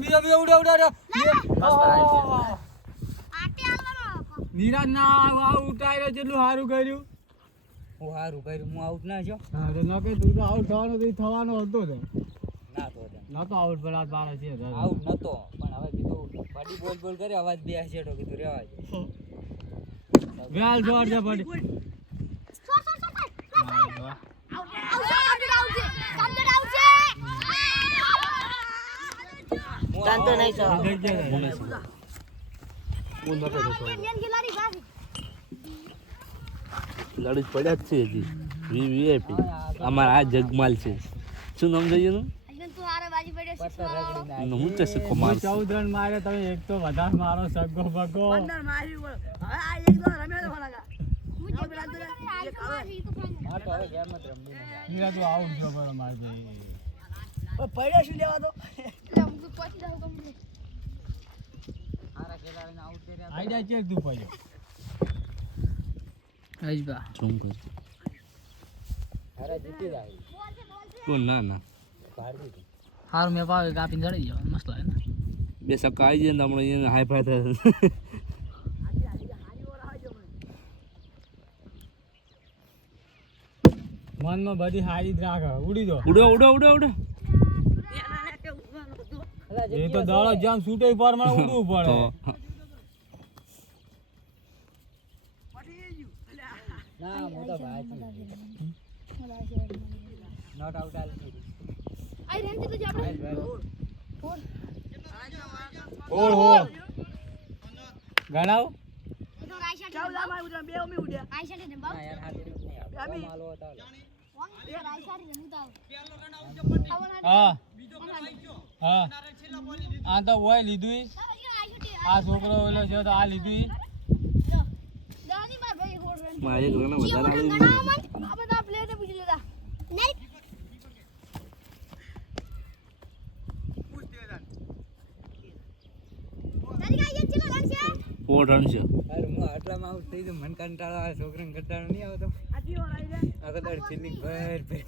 બીજો ઉડ્યા નિરાજ ના આઉટ આવ્યો જેટલું સારું કર્યું હું આઉટ ના છો હા તો ન કે તું તો આઉટ થવાનો હતો જ ના તો નતો આઉટ પર આજ 12 છે આઉટ નતો પણ હવે કીધું બડી બોલ કર્યો અવાજ બે છેડો કીધું રેવા દે વેલ જોર છે બડી ચાંતો નહીં સર લડી પડ્યા જ છે હજી વીવીઆઈપી અમારા આ જગમાલ છે શું નામ જોઈએ એનું હું તો શીખો માર 14 રન મારે તમે એક તો વધારે મારો સગો બગો 15 માર્યું હવે આ એક દો રમ્યો તો ફલાગા નિરાજ તું આઉટ જો પર માર દે પડ્યો શું લેવા તો આઈડિયા ચેક તું પડ્યો આજબા શું કર હારા જીતી જાય કોણ ના હારું મે પાવે કાપીને ચડી જાવ મસ્ત લાગે ને બે સક્કા આવી જાય ને આપણે એને હાઈ ફાઈ થાય મનમાં બધી હારી જ રાખ ઉડી દો ઉડો એ તો દાડો જામ છૂટે પર મને ઉડવું પડે ના મોટો ભાઈ નોટ આઉટ આલ આઈ રેન્જ તો જ આપણે ઓહો ગણાવ તો રાઈશા ચાલ માર ઉડ્યા બે ઉમી ઉડ્યા રાઈશા ને બાવ યાર હાથે નહીં આવે માલો હતા રાઈશા ને મુતાવ હા હા આ તો ઓય લીધું આ છોકરો ઓલો છે તો આ લીધું દાની માર ભાઈ હોર રન મારે ઘણા વધારે આવી આ બધા પ્લેયર ને પૂછી લેતા નહીં ફોર રન છે અરે હું આટલામાં આઉટ થઈ ગયો મન કંટાળો આવે છોકરાને કંટાળો નહીં આવતો આજી ઓર આવી જાય આખો દાડ ફિલિંગ ભર કરી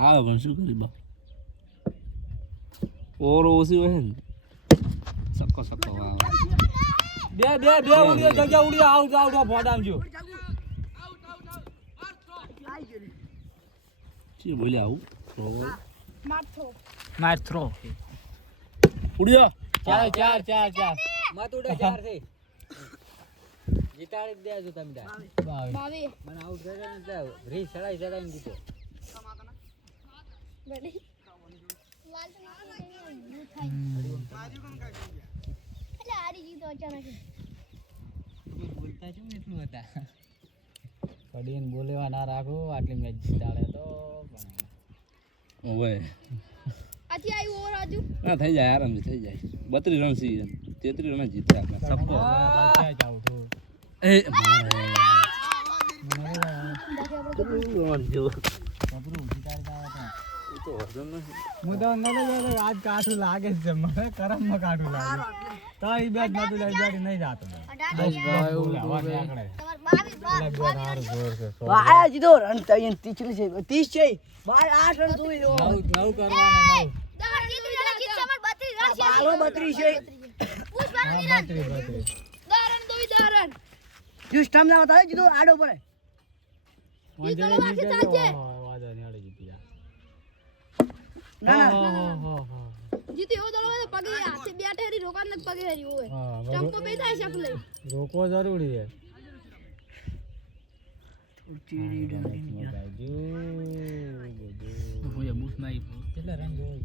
આવે પણ શું કરી બા ઓર ઓછી હોય ને સક્કો આવે બે ઉડી જગ્યા ઉડી આઉટ ફોડામ જો શું બોલ્યા આવું માર થ્રો ઉડ્યો ચાર મત ઉડે 4 થી જીતાડી દેજો તમે તાર બાવી મને આઉટ કર્યો ને એટલે રીસ ચડાઈને દીધો રેડી વાલ તો ના થાય એટલે હારી જીતો અચાનક બોલતા છું એટલું હતા કડીને બોલેવા ના રાખો આટલી મેચ જીતાડે તો ઓવે આથી આવ્યું ઓવર આજુ ના થઈ જાય આરામથી થઈ જાય 32 રન છે 33 રન જીત્યા આપણે સક્કો જાવ તો એ કપરું જીતાડતા હતા તો વજન નથી હું તો નતો જતો આજ કાઠું લાગે છે મને કરમમાં કાઠું લાગે તો ઈ બેટ નતું લઈ જાડી નહીં જાતો બસ ભાઈ એવું આકડે તમાર 22 જોર છે આયા જીતો રન તઈ 30 છે 30 છે ભાઈ 8 રન જોઈ લો નવ કરવાના નવ દગર જીતું જીત અમાર 32 રન છે હાલો 32 છે પૂછવાનું હા, નિરન 32 દારન દોઈ દારન જો સ્ટમ્પ ના બતાવે જીતો આડો પડે વાંધો તો નહીં બાકી જીતે ચાલશે. વાંધો નહીં આડે જીતી જા ના જીતું એવો દળો હોય તો પગે હાથે બેટ હેરી રોકાણ ને પગે હેરી હોય હા ચમકો બે થાય શક લઈ રોકો જરૂરી છે હું બૂસ મારી કેટલા રન જોઈ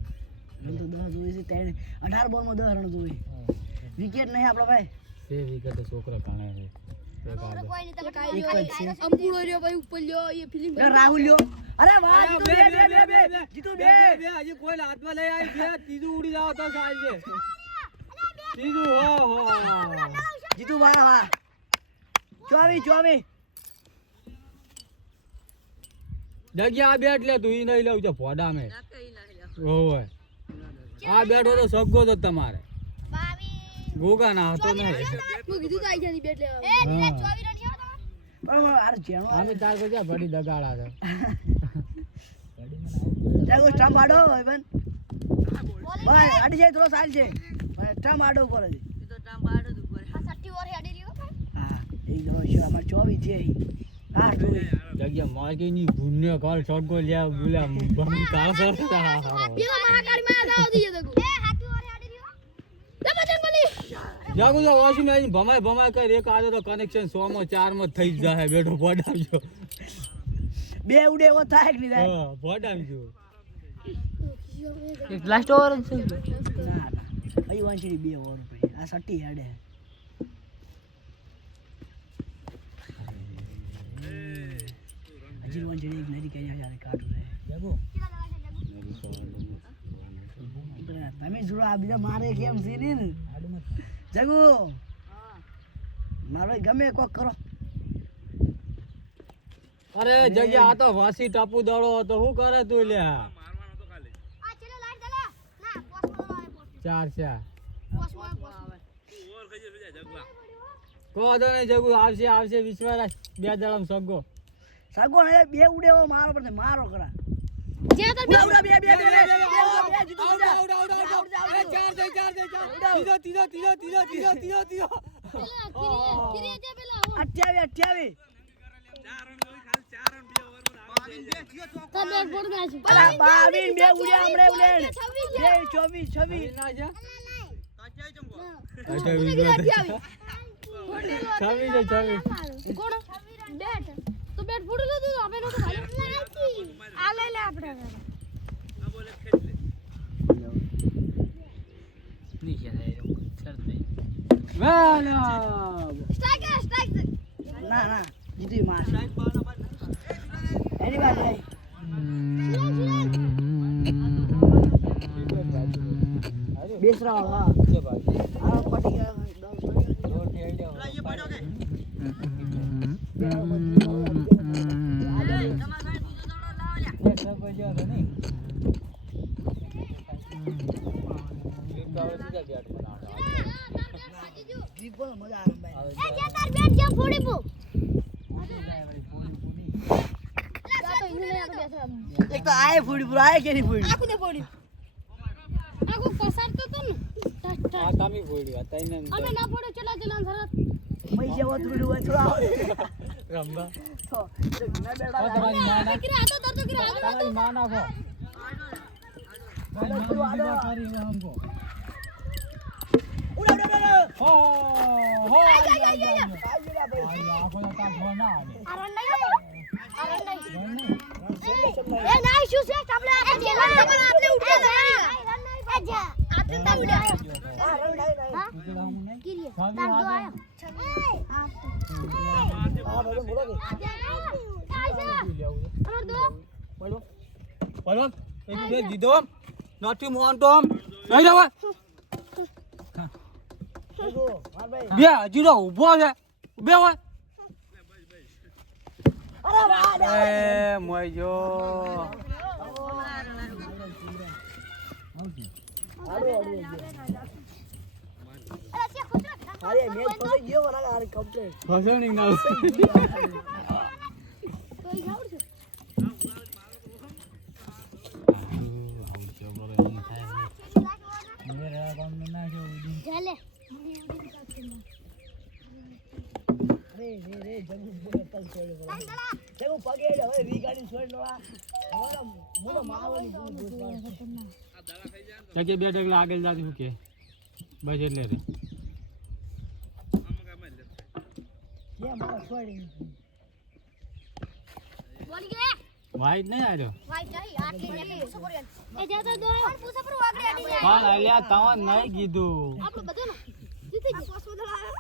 રન તો 10 જોઈ છે તેને 18 બોલ માં 10 રન જોઈ વિકેટ નહીં આપણો ભાઈ 6 વિકેટ છોકરો કાણે છે એક આગળ. કોઈ નહીં તમે એક જ કાઈ છે. અંબુડો રહ્યો ભાઈ ઉપર લ્યો એ ફિલિંગ રાહુલ લ્યો અરે વાહ જીતો બે જીતો બે હજી કોઈ હાથમાં લઈ આવી બે ત્રીજું ઉડી જાવ તો ચાલશે ત્રીજું હો જીતુ વાહ વાહ 24 જગ્યા આ બેટ લે તું ઈ નહીં લઉં છે ફોડા મે ઓય આ બેઠો તો સગો તો તમારે 22 ગોગા ના હતો નહીં હું કીધું તો આઈ જતી બેટ લેવા એ હા. 24 રન છે પણ આર જેણો આમે તાર પર જા બડી દગાડા છે જાગો સ્ટમ્પ આડો ભાઈ બન ભાઈ આડી જાય થોડો સાલ છે ભાઈ ટમ આડો ઉપર છે આ સટ્ટી ઓર હેડી રહ્યો ભાઈ હા એક દડો છે અમાર 24 છે લાસ્ટ જોઈ જગ્યા માર્કેટની ભૂનને કાલ છોડકો લ્યા બોલ્યા બમ કાળ પેલો મહાકાળી માં આવ દીજે દેખો એ હાથી ઓર હેડી રહ્યો જબરજસ્ત બોલી જાગો જા વોશિંગ મશીન ભમાય કર એક આદે તો કનેક્શન 100 માં 4 માં થઈ જ જાય બેઠો પોડાવજો બે ઉડે એવો થાય કે નહીં થાય હા પોડાવજો લાસ્ટ ઓવર છે ના અહીં વાંચી બે ઓવર પડી આ સટ્ટી હેડે હજી વાંચી એક નદી કઈ જાય કાઢું રે જાગો તમે જોડો આ બીજા મારે કેમ છે ને જગુ મારો ગમે કોક કરો અરે જગ્યા આ તો વાસી ટાપુ દાડો હતો શું કરે તું લ્યા આ ચલો લાઈટ દલા ના પોસ્ટ માં ચાર પોસ્ટ માં કહો તો નહીં જગુ આવશે વિશ્વાસ રાખ. બે દાડામાં સગો સાગો ને બે ઉડે એવો મારો પડશે મારો કરા જે તો બે ઉડા બે જીતો કિરે જે પેલા 28 તો બે બોર ગાછ અલા 22 બે ઉડે હમણે ઉડે 24 ના જા કોણ બેટ તો બેટ ફૂડી લીધું આપણે નો તો ભાઈ આ લઈ લે આપણે સ્ટ્રાઇક ના ના જીતી માર એની વાત નહીં બેસરા વાળા આ પટી ગયા જીત બોલ મજા આવે ભાઈ એ જે તાર બેટ જે ફૂડી પુ એક તો આય ફૂડી પૂરા આય કેની ફૂડી આકુને ફોડી આકુ કસાડતો તો ને આ કામી ફોડ્યું આ તઈને અમે ના ફોડે ચલા સરત પૈસા વતરું હોય થોડા રંબા તો ઘણા બેડા તમારી માં ના કિરે આતો દર્દ કિરે આતો તમારી માં નાખો हमको ઉડા ઉડા हो हो આ રન નહીં એ ના શું છે આપણે આપણે ઉડે એ જા આતે તા ઉડે આ રન નહીં હા કિરે તાર દો આયો હા બોલો બોલો અમાર દો બોલો બોલો એક બે દીધો નથી મોહન તો આમ નહીં જવા માર ભાઈ બે હજી તો ઊભો છે બે હોય અરે વાહ એ મોયજો અરે મેચ પછી ગયો વરા આ કમ્પ્લીટ ફસે નહીં ના ચાલે રે જગુ બોલે તલ છોડે જગુ પગે હવે વી ગાડી છોડ નોળા મોટો માવલી જગ્યા બે ડગલા આગળ જાતી હું કે બસ એટલે રે કે મારા છોડી બોલી ગયા વાઈટ નહીં આવ્યો વાઈટ નહીં આટલી ને પૂછો પર એ જાતો દો પણ પૂછો પર વાગડે આડી જાય પણ અલ્યા તવા નહીં કીધું આપણો બધો ને જીતી ગયો પોસ ઉધર આવ્યો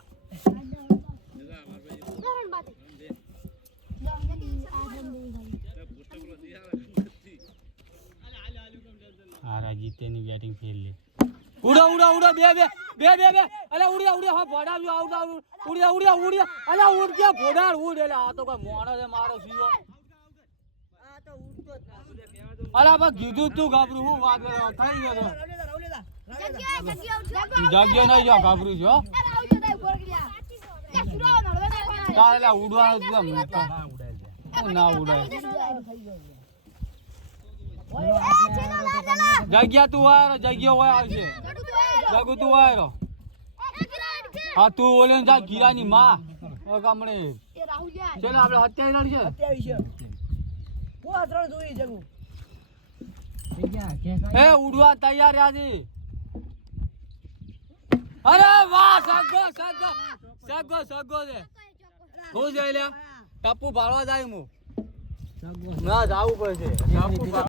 ઉદાહરણ બાત હારા જીતેની બેટિંગ ફેલ લે ઉડા ઉડા ઉડા બે બે બે બે બે અલે ઉડિયા ઉડિયા હા ભોડાવ્યો આવતા ઉડિયા ઉડિયા ઉડિયા અલે ઉડ કે ભોડાડ ઉડ એટલે આ તો કોઈ મોણો છે મારો સીઓ આ તો ઉડતો જ ના અલે બા કીધું તું ગાબરું હું વાત કરે થઈ ગયો જગ્યા નહીં જો ગાબરું જો તારે ઉડવાનું તું ના ઉડાય જગ્યા તું વાયરો જગ્યા હોય આવશે જગુ તું વાયરો હા તું ઓલે જા ગીરાની માં કમણે ચલો આપણે હત્યા લડશે 27 પૂરા 3 જોઈ જગુ એ ઉડવા તૈયાર યાદી અરે વાહ સગો સગો સગો સગો છે હું જઈ લે ટપ્પુ ભાળવા જાય હું ના જાવું પડશે ટપ્પુ